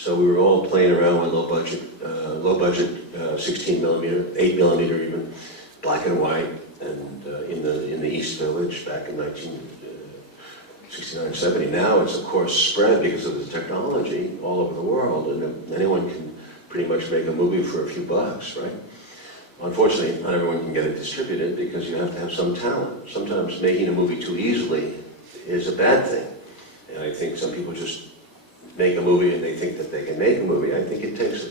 So we were all playing around with low budget 16 millimeter, 8 millimeter even, black and white, and in the East Village back in 1969, 70. Now it's of course spread because of the technology all over the world, and anyone can pretty much make a movie for a few bucks, right? Unfortunately, not everyone can get it distributed because you have to have some talent. Sometimes making a movie too easily is a bad thing. And I think some people just make a movie and they think that they can make a movie. I think it takes,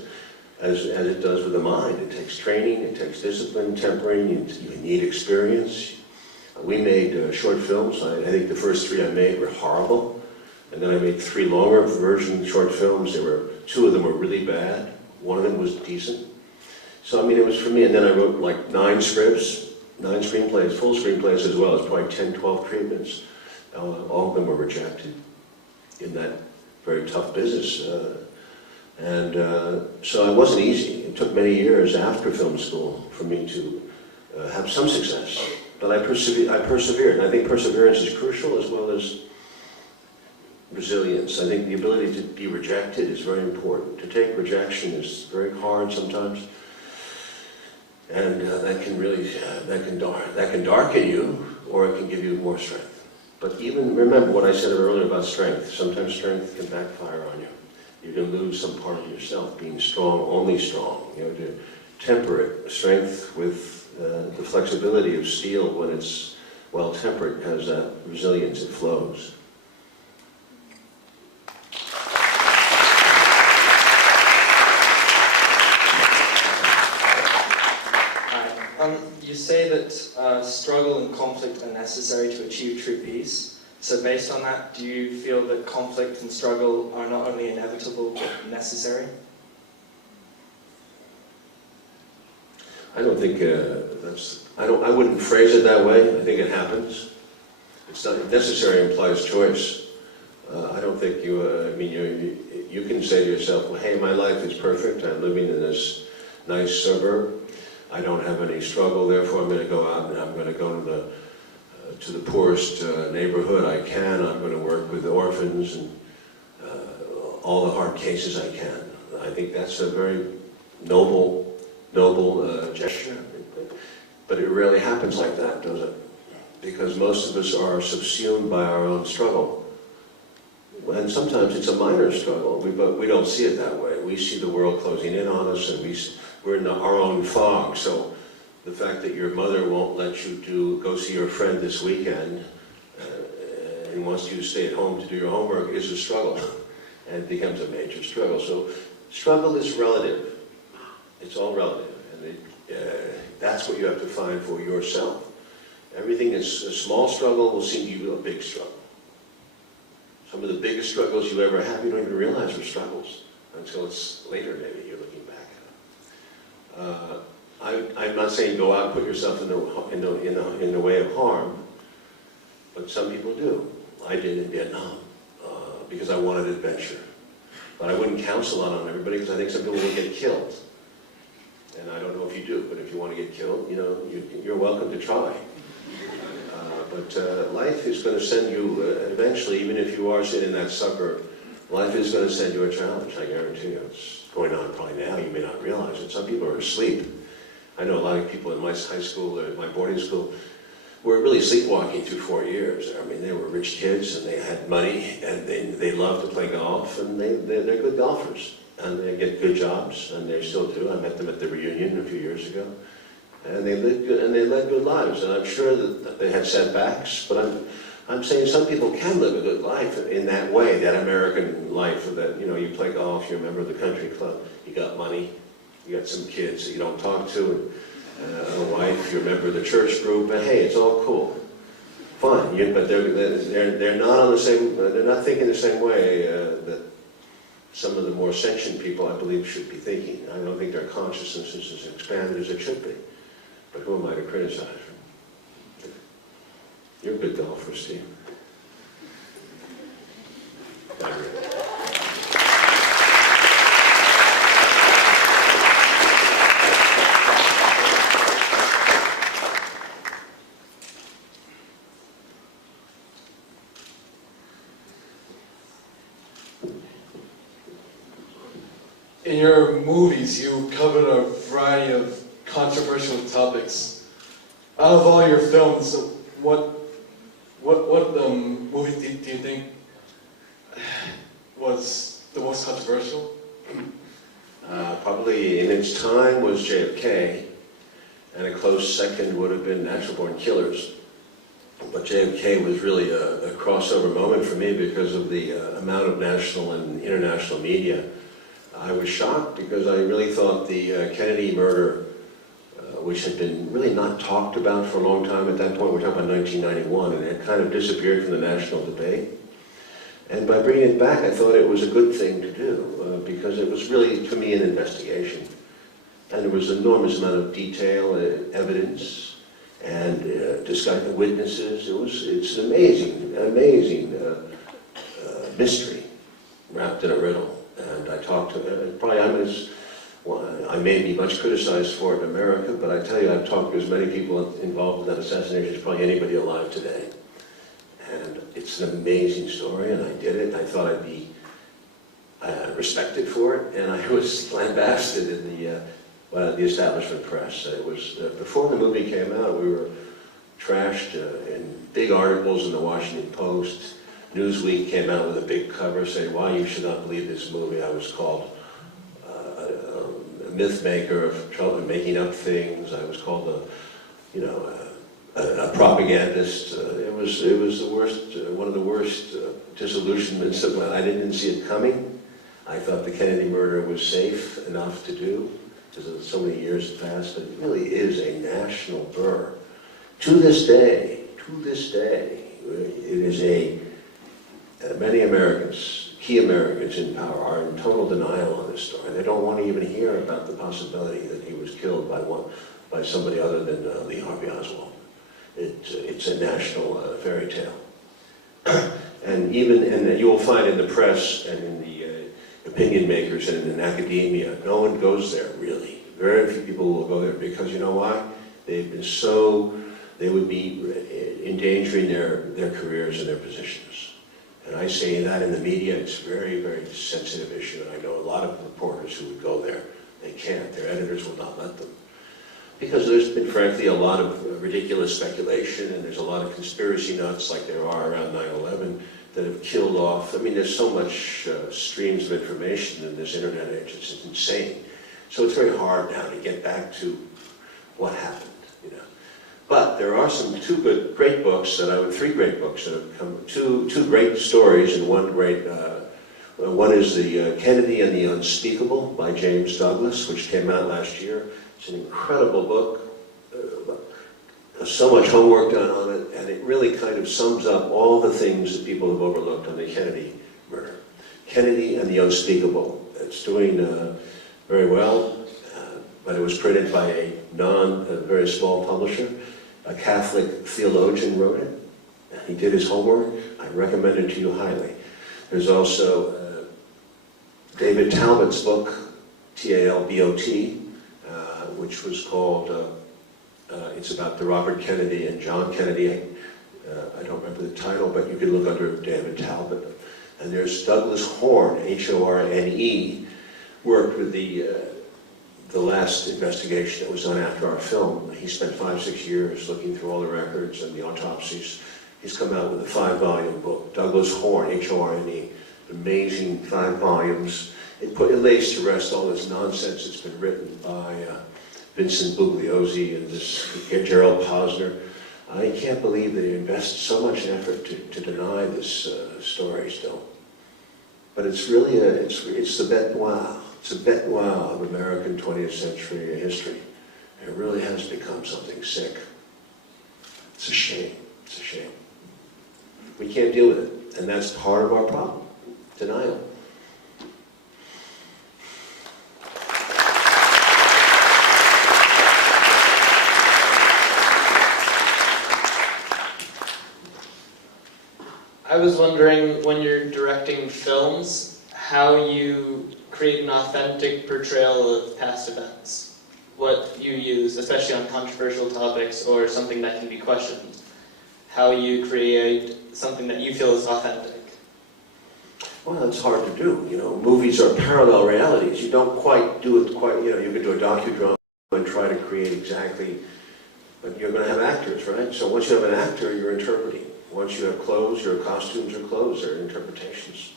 as it does with the mind, it takes training, it takes discipline, tempering, you need experience. We made short films. I think the first 3 I made were horrible. And then I made 3 longer version short films. 2 of them were really bad. 1 of them was decent. So I mean, it was for me. And then I wrote like 9 scripts, 9 screenplays, full screenplays as well as probably 10, 12 treatments. All of them were rejected in that very tough business. So it wasn't easy. It took many years after film school for me to have some success. But I persevered. And I think perseverance is crucial as well as resilience. I think the ability to be rejected is very important. To take rejection is very hard sometimes. And that can really, that can darken you, or it can give you more strength. But even remember what I said earlier about strength. Sometimes strength can backfire on you. You can lose some part of yourself, being strong, only strong. You know, to temper it. Strength with the flexibility of steel when it's well tempered has that resilience, it flows. You say that struggle and conflict are necessary to achieve true peace. So based on that, do you feel that conflict and struggle are not only inevitable, but necessary? I don't think I wouldn't phrase it that way. I think it happens. It's not necessary implies choice. I don't think you can say to yourself, well, hey, my life is perfect. I'm living in this nice suburb. I don't have any struggle, therefore I'm going to go out and I'm going to go to the poorest neighborhood I can. I'm going to work with orphans and all the hard cases I can. I think that's a very noble gesture. But it rarely happens like that, does it? Because most of us are subsumed by our own struggle. And sometimes it's a minor struggle, but we don't see it that way. We see the world closing in on us, and we're in our own fog. So the fact that your mother won't let you go see your friend this weekend and wants you to stay at home to do your homework is a struggle. And it becomes a major struggle. So struggle is relative. It's all relative. And that's what you have to find for yourself. Everything is a small struggle will seem to you a big struggle. Some of the biggest struggles you ever have, you don't even realize are struggles until it's later, maybe you're looking back at it. I'm not saying go out and put yourself in the way of harm, but some people do. I did in Vietnam because I wanted adventure. But I wouldn't counsel on everybody because I think some people will get killed. And I don't know if you do, but if you want to get killed, you know, you're welcome to try. But life is going to send you, eventually, even if you are sitting in that suburb, life is going to send you a challenge, I guarantee you. It's going on probably now, you may not realize it. Some people are asleep. I know a lot of people in my high school, my boarding school, were really sleepwalking through 4 years. I mean, they were rich kids, and they had money, and they loved to play golf, and they're good golfers. And they get good jobs, and they still do. I met them at the reunion a few years ago. And they lived good, and they led good lives. And I'm sure that they had setbacks, but I'm saying some people can live a good life in that way, that American life that, you know, you play golf, you're a member of the country club, you got money, you got some kids that you don't talk to, and a wife, you're a member of the church group, and hey, it's all cool. Fine, but they're not on the same, they're not thinking the same way that some of the more sentient people, I believe, should be thinking. I don't think their consciousness is as expanded as it should be. But who am I to criticize? You're a good golfer, Steve. in your movies, you covered a variety of controversial topics. Out of all your films, what movie do you think was the most controversial? Probably in its time was JFK, and a close second would have been Natural Born Killers. But JFK was really a crossover moment for me because of the amount of national and international media. I was shocked because I really thought the Kennedy murder, which had been really not talked about for a long time at that point, we're talking about 1991, and it had kind of disappeared from the national debate. And by bringing it back, I thought it was a good thing to do, because it was really, to me, an investigation. And there was an enormous amount of detail, evidence, and discussion of witnesses. It's an amazing mystery wrapped in a riddle. And I talked to, I may be much criticized for it in America, but I tell you, I've talked to as many people involved in that assassination as probably anybody alive today. And it's an amazing story, and I did it. I thought I'd be respected for it, and I was lambasted in the establishment press. It was before the movie came out. We were trashed in big articles in the Washington Post. Newsweek came out with a big cover saying, "Why you should not believe this movie." I was called a myth maker of trouble making up things. I was called a propagandist. It was the worst, one of the worst disillusionments of I didn't see it coming. I thought the Kennedy murder was safe enough to do because so many years had passed, but it really is a national burr. To this day, it is many Americans, key Americans in power, are in total denial on this story. They don't want to even hear about the possibility that he was killed by somebody other than Lee Harvey Oswald. It's a national fairy tale. And you will find in the press and in the opinion makers and in academia, no one goes there really. Very few people will go there because you know why? They would be endangering their careers and their positions. And I say that in the media, it's a very, very sensitive issue. And I know a lot of reporters who would go there. They can't. Their editors will not let them. Because there's been, frankly, a lot of ridiculous speculation, and there's a lot of conspiracy nuts like there are around 9/11 that have killed off. I mean, there's so much streams of information in this internet age. It's insane. So it's very hard now to get back to what happened, you know. But there are three great books that have come, two great stories, and one great, one is the Kennedy and the Unspeakable by James Douglas, which came out last year. It's an incredible book, so much homework done on it, and it really kind of sums up all the things that people have overlooked on the Kennedy murder. Kennedy and the Unspeakable. It's doing very well, but it was printed by a very small publisher. A Catholic theologian wrote it. He did his homework. I recommend it to you highly. There's also David Talbot's book, Talbot, which was called, it's about the Robert Kennedy and John Kennedy. I don't remember the title, but you can look under David Talbot. And there's Douglas Horne, Horne, worked with the last investigation that was done after our film. He spent 5-6 years looking through all the records and the autopsies. He's come out with a 5-volume book, Douglas Horne, Horne, amazing 5 volumes. It lays to rest all this nonsense that's been written by Vincent Bugliosi and this Gerald Posner. I can't believe that he invests so much effort to deny this story still. But it's really it's the bête noire. It's a bête noire of American 20th century history. It really has become something sick. It's a shame. It's a shame. We can't deal with it, and that's part of our problem. Denial. I was wondering, when you're directing films, how you create an authentic portrayal of past events. What you use, especially on controversial topics or something that can be questioned. How you create something that you feel is authentic. Well, it's hard to do. You know, movies are parallel realities. You don't quite do it quite, you know, you could do a docudrama and try to create exactly, but you're going to have actors, right? So once you have an actor, you're interpreting. Once you have clothes, your costumes are clothes, they're interpretations.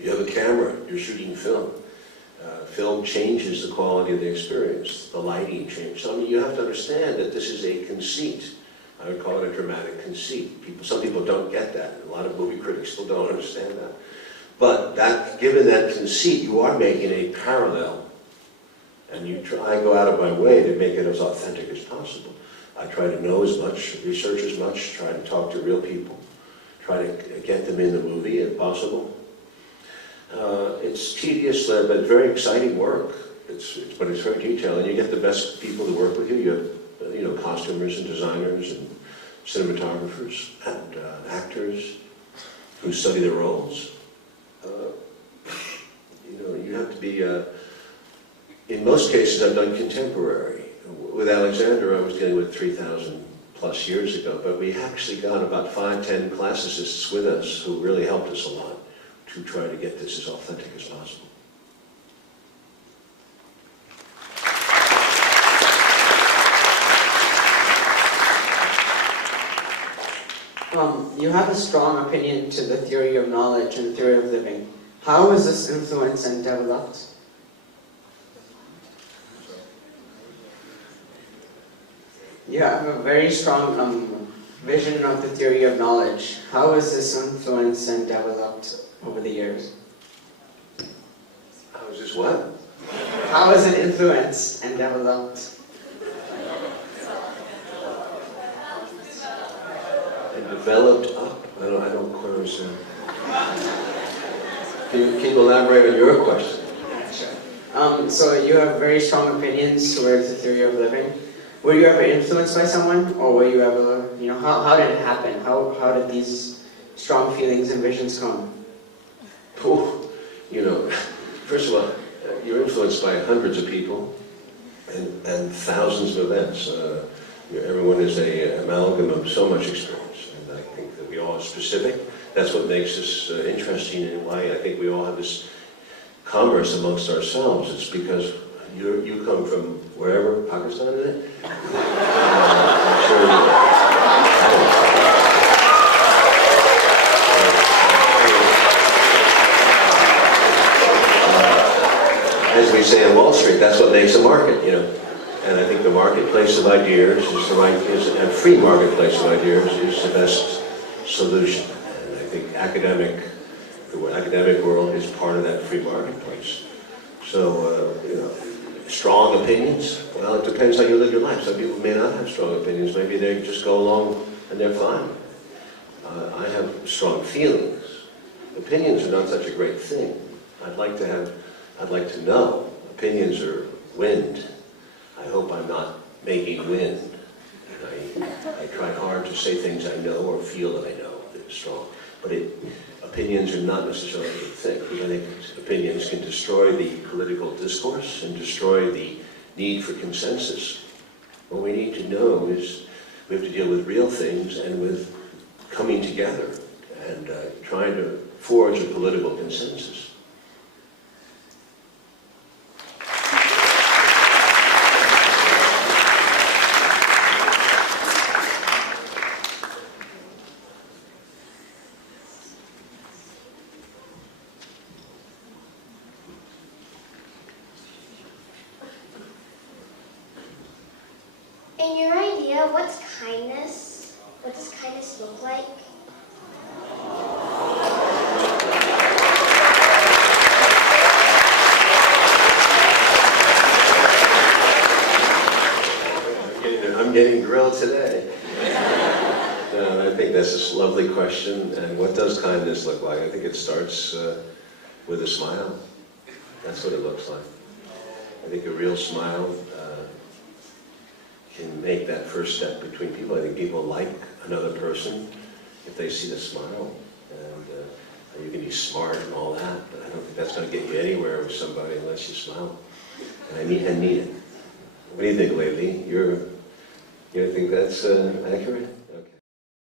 You have a camera, you're shooting film. Film changes the quality of the experience. The lighting changes. So I mean, you have to understand that this is a conceit. I would call it a dramatic conceit. Some people don't get that. A lot of movie critics still don't understand that. But given that conceit, you are making a parallel. And I go out of my way to make it as authentic as possible. I try to know as much, research as much, try to talk to real people, try to get them in the movie if possible. It's tedious, but very exciting work. But it's very detailed, and you get the best people to work with you. You have, costumers and designers and cinematographers and actors who study their roles. You have to be. In most cases, I've done contemporary. With Alexander, I was dealing with 3,000 plus years ago, but we actually got about 5-10 classicists with us who really helped us a lot to try to get this as authentic as possible. You have a strong opinion to the theory of knowledge and theory of living. How was this influenced and developed? You have a very strong vision of the theory of knowledge. How was this influenced and developed over the years? How is this what? How was it influenced and developed? And developed up? I don't quite understand. Can you elaborate on your question? Sure. So you have very strong opinions towards the theory of living. Were you ever influenced by someone, or were you ever, how did it happen? How did these strong feelings and visions come? Oh, first of all, you're influenced by hundreds of people and thousands of events. Everyone is an amalgam of so much experience, and I think that we all are specific. That's what makes us interesting, and why I think we all have this commerce amongst ourselves. It's because you come from wherever, Pakistan, is it? I'm sure as we say on Wall Street, that's what makes a market, And I think the marketplace of ideas and free marketplace of ideas is the best solution. And I think the academic world is part of that free marketplace. So, strong opinions, well, it depends how you live your life. Some people may not have strong opinions. Maybe they just go along and they're fine. I have strong feelings. Opinions are not such a great thing. I'd like to know. Opinions are wind. I hope I'm not making wind. I try hard to say things I know or feel that I know that are strong. But opinions are not necessarily a good thing, because I think opinions can destroy the political discourse and destroy the need for consensus. What we need to know is we have to deal with real things and with coming together and trying to forge a political consensus. In your idea, what's kindness? What does kindness look like? I'm getting grilled today. No, I think that's a lovely question. And what does kindness look like? I think it starts with a smile. That's what it looks like. I think a real smile can make that first step between people. I think people like another person if they see the smile. And you can be smart and all that, but I don't think that's going to get you anywhere with somebody unless you smile. And I need it. What do you think, Lately? You think that's accurate?